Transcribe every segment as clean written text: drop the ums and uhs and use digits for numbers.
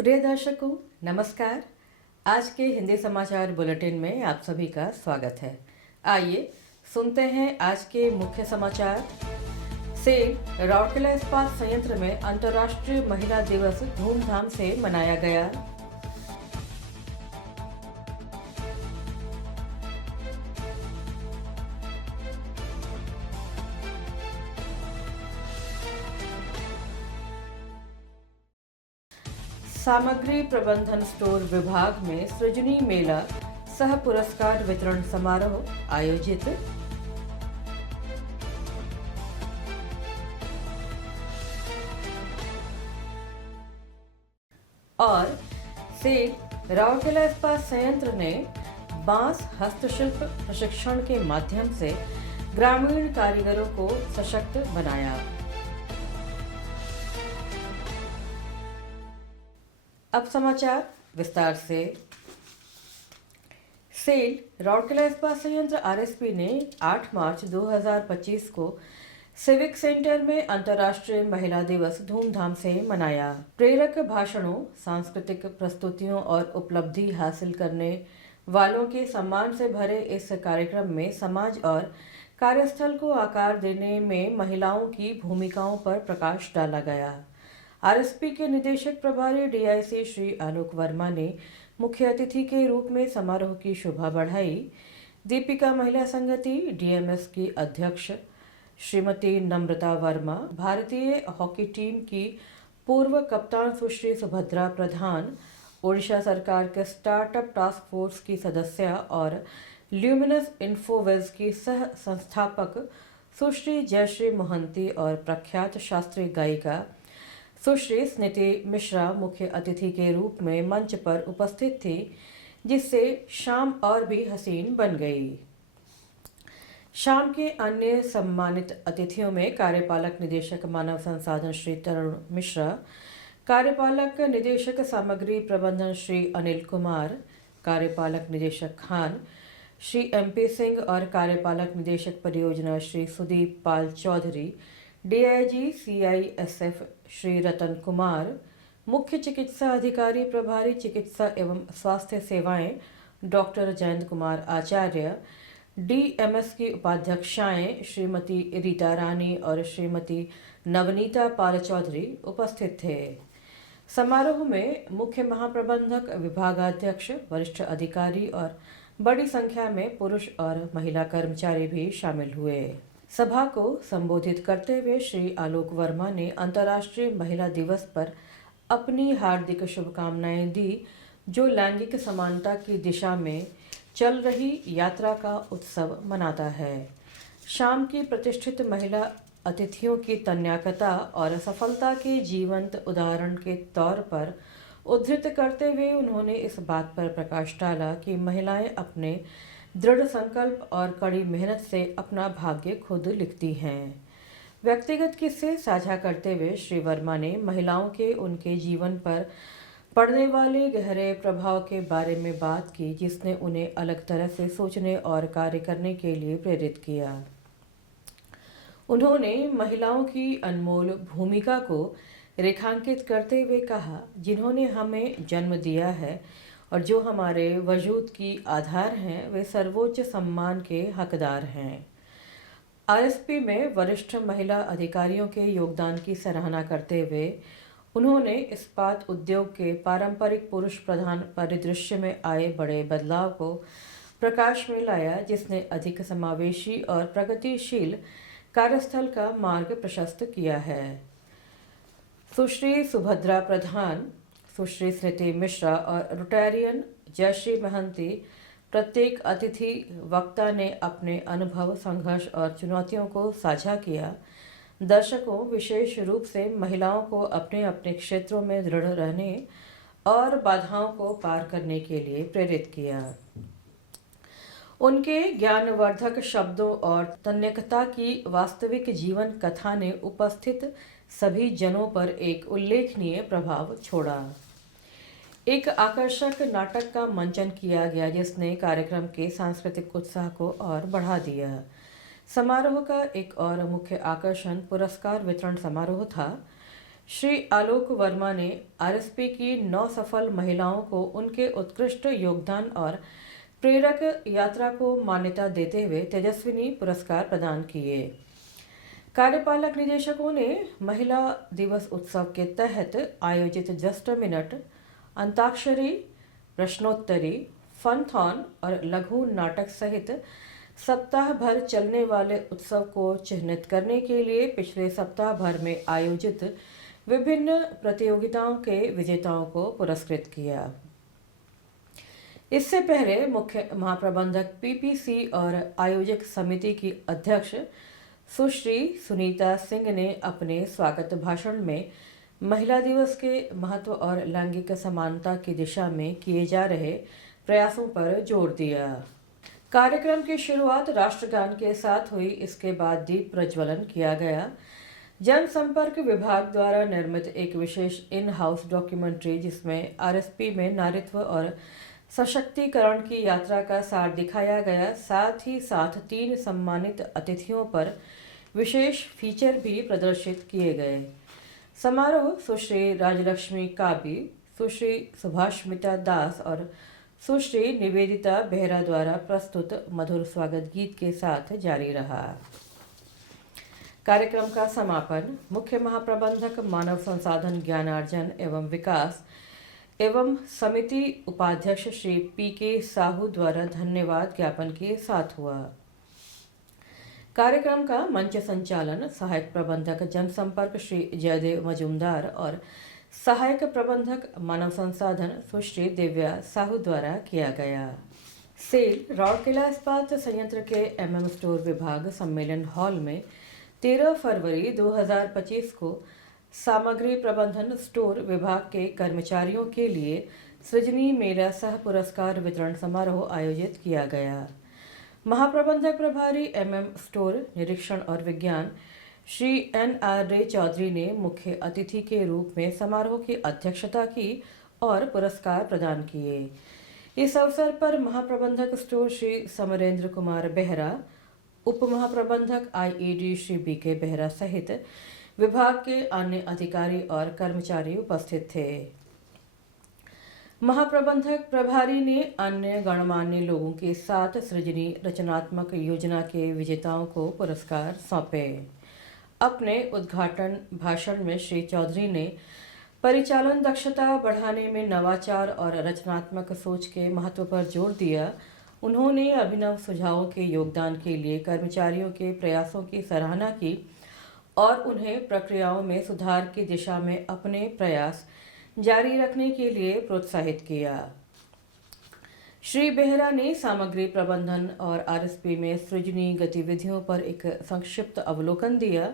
प्रिय दर्शकों, नमस्कार। आज के हिंदी समाचार बुलेटिन में आप सभी का स्वागत है। आइए सुनते हैं आज के मुख्य समाचार। सेल राउरकेला इस्पात संयंत्र में अंतर्राष्ट्रीय महिला दिवस धूमधाम से मनाया गया। सामग्री प्रबंधन स्टोर विभाग में सृजनी मेला सह पुरस्कार वितरण समारोह आयोजित। और सेल राउरकेला इस्पात संयंत्र ने बांस हस्तशिल्प प्रशिक्षण के माध्यम से ग्रामीण कारीगरों को सशक्त बनाया। अब समाचार विस्तार से। सेल राउरकेला इस्पात संयंत्र आरएसपी ने 8 मार्च 2025 को सिविक सेंटर में अंतर्राष्ट्रीय महिला दिवस धूमधाम से मनाया। प्रेरक भाषणों, सांस्कृतिक प्रस्तुतियों और उपलब्धि हासिल करने वालों के सम्मान से भरे इस कार्यक्रम में समाज और कार्यस्थल को आकार देने में महिलाओं की भूमिकाओं पर प्रकाश डाला गया। आरएसपी के निदेशक प्रभारी डीआईसी श्री आलोक वर्मा ने मुख्य अतिथि के रूप में समारोह की शोभा बढ़ाई। दीपिका महिला संगति डीएमएस की अध्यक्ष श्रीमती नम्रता वर्मा, भारतीय हॉकी टीम की पूर्व कप्तान सुश्री सुभद्रा प्रधान, ओडिशा सरकार के स्टार्टअप टास्क फोर्स की सदस्य और ल्यूमिनस इन्फोवेज की सह संस्थापक सुश्री जयश्री मोहंती और प्रख्यात शास्त्रीय गायिका सुश्री स्निति मिश्रा मुख्य अतिथि के रूप में मंच पर उपस्थित थी, जिससे शाम और भी हसीन बन गई। शाम के अन्य सम्मानित अतिथियों में कार्यपालक निदेशक मानव संसाधन श्री तरुण मिश्रा, कार्यपालक निदेशक सामग्री प्रबंधन श्री अनिल कुमार, कार्यपालक निदेशक खान श्री एमपी सिंह और कार्यपालक निदेशक परियोजना श्री सुदीप पाल चौधरी, डीआईजी सीआईएसएफ श्री रतन कुमार, मुख्य चिकित्सा अधिकारी प्रभारी चिकित्सा एवं स्वास्थ्य सेवाएं डॉक्टर जयंत कुमार आचार्य, डीएमएस की उपाध्यक्षाएं श्रीमती रीता रानी और श्रीमती नवनीता पाल चौधरी उपस्थित थे। समारोह में मुख्य महाप्रबंधक, विभागाध्यक्ष, वरिष्ठ अधिकारी और बड़ी संख्या में पुरुष और महिला कर्मचारी भी शामिल हुए। सभा को संबोधित करते हुए श्री आलोक वर्मा ने अंतर्राष्ट्रीय महिला दिवस पर अपनी हार्दिक शुभकामनाएं दी, जो लैंगिक समानता की दिशा में चल रही यात्रा का उत्सव मनाता है। शाम की प्रतिष्ठित महिला अतिथियों की तन्याकता और सफलता के जीवंत उदाहरण के तौर पर उद्धृत करते हुए उन्होंने इस बात पर प्रकाश डाला कि महिलाएं अपने दृढ़ संकल्प और कड़ी मेहनत से अपना भाग्य खुद लिखती हैं। व्यक्तिगत किस्से साझा करते हुए श्री वर्मा ने महिलाओं के उनके जीवन पर पड़ने वाले गहरे प्रभाव के बारे में बात की, जिसने उन्हें अलग तरह से सोचने और कार्य करने के लिए प्रेरित किया। उन्होंने महिलाओं की अनमोल भूमिका को रेखांकित करते हुए कहा, जिन्होंने हमें जन्म दिया है और जो हमारे वजूद की आधार हैं, वे सर्वोच्च सम्मान के हकदार हैं। आरएसपी में वरिष्ठ महिला अधिकारियों के योगदान की सराहना करते हुए उन्होंने इस्पात उद्योग के पारंपरिक पुरुष प्रधान परिदृश्य में आए बड़े बदलाव को प्रकाश में लाया, जिसने अधिक समावेशी और प्रगतिशील कार्यस्थल का मार्ग प्रशस्त किया है। सुश्री सुभद्रा प्रधान, सुश्री स्निति मिश्रा और रोटेरियन जयश्री महंती, प्रत्येक अतिथि वक्ता ने अपने अनुभव, संघर्ष और चुनौतियों को साझा किया। दर्शकों, विशेष रूप से महिलाओं को अपने अपने क्षेत्रों में दृढ़ रहने और बाधाओं को पार करने के लिए प्रेरित किया। उनके ज्ञानवर्धक शब्दों और तन्यकता की वास्तविक जीवन कथा ने उपस्थित सभी जनों पर एक उल्लेखनीय प्रभाव छोड़ा। एक आकर्षक नाटक का मंचन किया गया, जिसने कार्यक्रम के सांस्कृतिक उत्साह को और बढ़ा दिया। समारोह का एक और मुख्य आकर्षण पुरस्कार वितरण समारोह था। श्री आलोक वर्मा ने आरएसपी की 9 सफल महिलाओं को उनके उत्कृष्ट योगदान और प्रेरक यात्रा को मान्यता देते हुए तेजस्विनी पुरस्कार प्रदान किए। कार्यपालक निदेशकों ने महिला दिवस उत्सव के तहत आयोजित जस्ट अ मिनट, अंताक्षरी, प्रश्नोत्तरी, फनथॉन और लघु नाटक सहित सप्ताह भर चलने वाले उत्सव को चिह्नित करने के लिए पिछले सप्ताह भर में आयोजित विभिन्न प्रतियोगिताओं के विजेताओं को पुरस्कृत किया। इससे पहले मुख्य महाप्रबंधक पीपीसी और आयोजक समिति की अध्यक्ष सुश्री सुनीता सिंह ने अपने स्वागत भाषण में महिला दिवस के महत्व और लैंगिक समानता की दिशा में किए जा रहे प्रयासों पर जोर दिया। कार्यक्रम की शुरुआत राष्ट्रगान के साथ हुई। इसके बाद दीप प्रज्वलन किया गया। जनसंपर्क विभाग द्वारा निर्मित एक विशेष इन हाउस डॉक्यूमेंट्री, जिसमें आरएसपी में नारीत्व और सशक्तिकरण की यात्रा का सार दिखाया गया, साथ ही साथ 3 सम्मानित अतिथियों पर विशेष फीचर भी प्रदर्शित किए गए। समारोह सुश्री राजलक्ष्मी काबी, सुश्री सुभाषमिता दास और सुश्री निवेदिता बेहरा द्वारा प्रस्तुत मधुर स्वागत गीत के साथ जारी रहा। कार्यक्रम का समापन मुख्य महाप्रबंधक मानव संसाधन ज्ञानार्जन एवं विकास एवं समिति उपाध्यक्ष श्री पीके साहू द्वारा धन्यवाद ज्ञापन के साथ हुआ। कार्यक्रम का मंच संचालन सहायक प्रबंधक जनसंपर्क श्री जयदेव मजूमदार और सहायक प्रबंधक मानव संसाधन सुश्री दिव्या साहू द्वारा किया गया। सेल राउरकेला इस्पात संयंत्र के एमएम स्टोर विभाग सम्मेलन हॉल में 13 फरवरी 2025 को सामग्री प्रबंधन स्टोर विभाग के कर्मचारियों के लिए सृजनी मेला सह पुरस्कार वितरण समारोह आयोजित किया गया। महाप्रबंधक प्रभारी एमएम स्टोर निरीक्षण और विज्ञान श्री NR रे चौधरी ने मुख्य अतिथि के रूप में समारोह की अध्यक्षता की और पुरस्कार प्रदान किए। इस अवसर पर महाप्रबंधक स्टोर श्री समरेंद्र कुमार बेहरा, उप महाप्रबंधक IED श्री BK बेहरा सहित विभाग के अन्य अधिकारी और कर्मचारी उपस्थित थे। महाप्रबंधक प्रभारी ने अन्य गणमान्य लोगों के साथ सृजनी रचनात्मक योजना के विजेताओं को पुरस्कार सौंपे। अपने उद्घाटन भाषण में श्री चौधरी ने परिचालन दक्षता बढ़ाने में नवाचार और रचनात्मक सोच के महत्व पर जोर दिया। उन्होंने अभिनव सुझावों के योगदान के लिए कर्मचारियों के प्रयासों की सराहना की और उन्हें प्रक्रियाओं में सुधार की दिशा में अपने प्रयास जारी रखने के लिए प्रोत्साहित किया। श्री बेहरा ने सामग्री प्रबंधन और आरएसपी में सृजनी गतिविधियों पर एक संक्षिप्त अवलोकन दिया।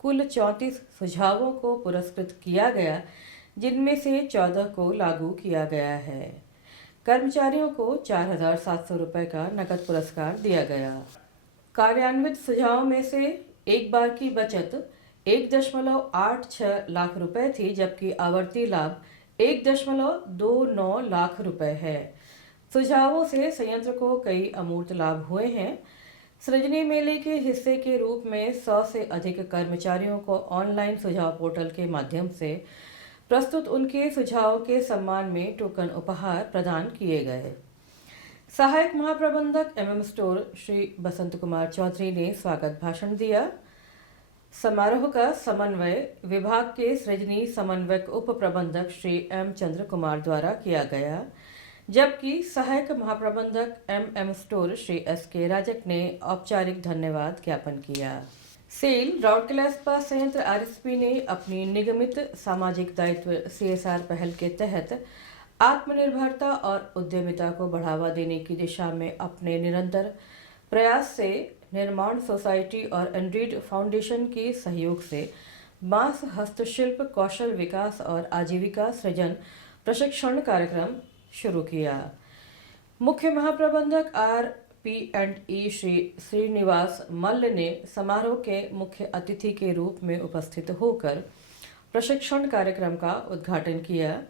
कुल 34 सुझावों को पुरस्कृत किया गया, जिनमें से 14 को लागू किया गया है। कर्मचारियों को 4,700 रुपये का नकद पुरस्कार दिया गया। कार्यान्वित सुझावों में से एक बार की बचत 1.86 लाख रुपए थी, जबकि आवर्ती लाभ 1.29 लाख रुपए है। सुझावों से संयंत्र को कई अमूर्त लाभ हुए हैं। सृजनी मेले के हिस्से के रूप में 100 से अधिक कर्मचारियों को ऑनलाइन सुझाव पोर्टल के माध्यम से प्रस्तुत उनके सुझावों के सम्मान में टोकन उपहार प्रदान किए गए। सहायक महाप्रबंधक एमएम स्टोर श्री बसंत कुमार चौधरी ने स्वागत भाषण दिया। समारोह का समन्वय विभाग के सृजनी समन्वयक उप प्रबंधक श्री M चंद्र कुमार द्वारा किया गया, जबकि सहायक महाप्रबंधक MM स्टोर श्री SK राजक ने औपचारिक धन्यवाद ज्ञापन किया। सेल राउरकेला इस्पात संयंत्र आरएसपी ने अपनी निगमित सामाजिक दायित्व CSR पहल के तहत आत्मनिर्भरता और उद्यमिता को बढ़ावा देने की दिशा में अपने निरंतर प्रयास से निर्माण सोसाइटी और एंड्रीड फाउंडेशन के सहयोग से बांस हस्तशिल्प कौशल विकास और आजीविका सृजन प्रशिक्षण कार्यक्रम शुरू किया। मुख्य महाप्रबंधक RP&E श्री श्रीनिवास मल्ल ने समारोह के मुख्य अतिथि के रूप में उपस्थित होकर प्रशिक्षण कार्यक्रम का उद्घाटन किया।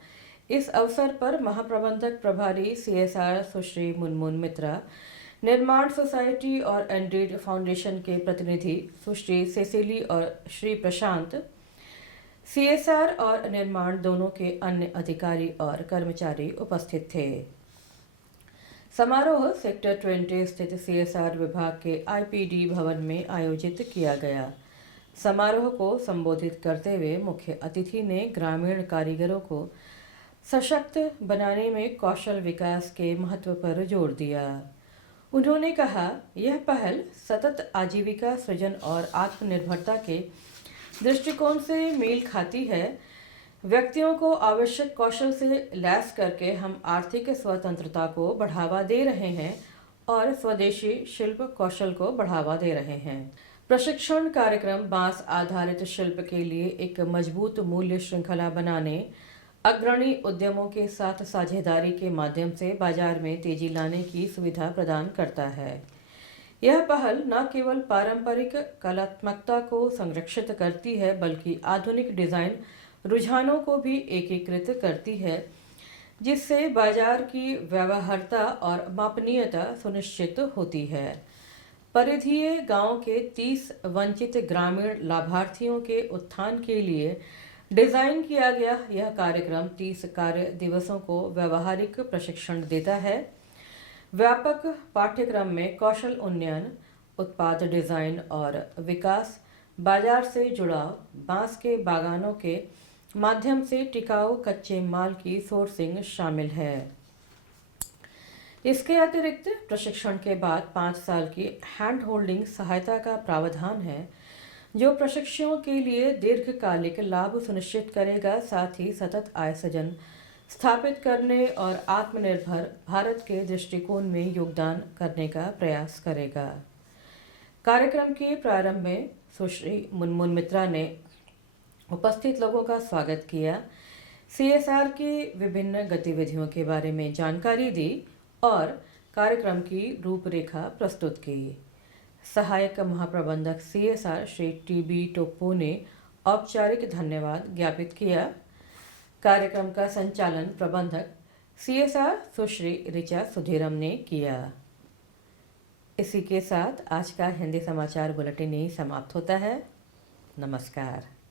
इस अवसर पर महाप्रबंधक प्रभारी CSR सुश्री मुनमुन मित्रा, निर्माण सोसाइटी और एंड्रीड फाउंडेशन के प्रतिनिधि सुश्री सेसिली और श्री प्रशांत, सीएसआर और निर्माण दोनों के अन्य अधिकारी और कर्मचारी उपस्थित थे। समारोह सेक्टर 20 स्थित सीएसआर विभाग के आईपीडी भवन में आयोजित किया गया। समारोह को संबोधित करते हुए मुख्य अतिथि ने ग्रामीण कारीगरों को सशक्त बनाने में कौशल विकास के महत्व पर जोर दिया। उन्होंने कहा, यह पहल सतत आजीविका सृजन और आत्मनिर्भरता के दृष्टिकोण से मेल खाती है। व्यक्तियों को आवश्यक कौशल से लैस करके हम आर्थिक स्वतंत्रता को बढ़ावा दे रहे हैं और स्वदेशी शिल्प कौशल को बढ़ावा दे रहे हैं। प्रशिक्षण कार्यक्रम बांस आधारित शिल्प के लिए एक मजबूत मूल्य श्रृंखला बनाने, अग्रणी उद्यमों के साथ साझेदारी के माध्यम से बाजार में तेजी लाने की सुविधा प्रदान करता है। यह पहल न केवल पारंपरिक कलात्मकता को संरक्षित करती है, बल्कि आधुनिक डिजाइन रुझानों को भी एकीकृत करती है, जिससे बाजार की व्यवहार्यता और मापनीयता सुनिश्चित होती है। परिधीय गांव के 30 वंचित ग्रामीण लाभार्थियों के उत्थान के लिए डिजाइन किया गया यह कार्यक्रम 30 कार्य दिवसों को व्यावहारिक प्रशिक्षण देता है। व्यापक पाठ्यक्रम में कौशल उन्नयन, उत्पाद डिजाइन और विकास, बाजार से जुड़ाव, बांस के बागानों के माध्यम से टिकाऊ कच्चे माल की सोर्सिंग शामिल है। इसके अतिरिक्त प्रशिक्षण के बाद 5 साल की हैंड होल्डिंग सहायता का प्रावधान है, जो प्रशिक्षुओं के लिए दीर्घकालिक लाभ सुनिश्चित करेगा, साथ ही सतत आय सृजन स्थापित करने और आत्मनिर्भर भारत के दृष्टिकोण में योगदान करने का प्रयास करेगा। कार्यक्रम के प्रारंभ में सुश्री मुनमुन मित्रा ने उपस्थित लोगों का स्वागत किया, सीएसआर की विभिन्न गतिविधियों के बारे में जानकारी दी और कार्यक्रम की रूपरेखा प्रस्तुत की। सहायक महाप्रबंधक सीएसआर श्री टीबी टोप्पो ने औपचारिक धन्यवाद ज्ञापित किया। कार्यक्रम का संचालन प्रबंधक सीएसआर सुश्री ऋचा सुधीरम ने किया। इसी के साथ आज का हिंदी समाचार बुलेटिन यही समाप्त होता है। नमस्कार।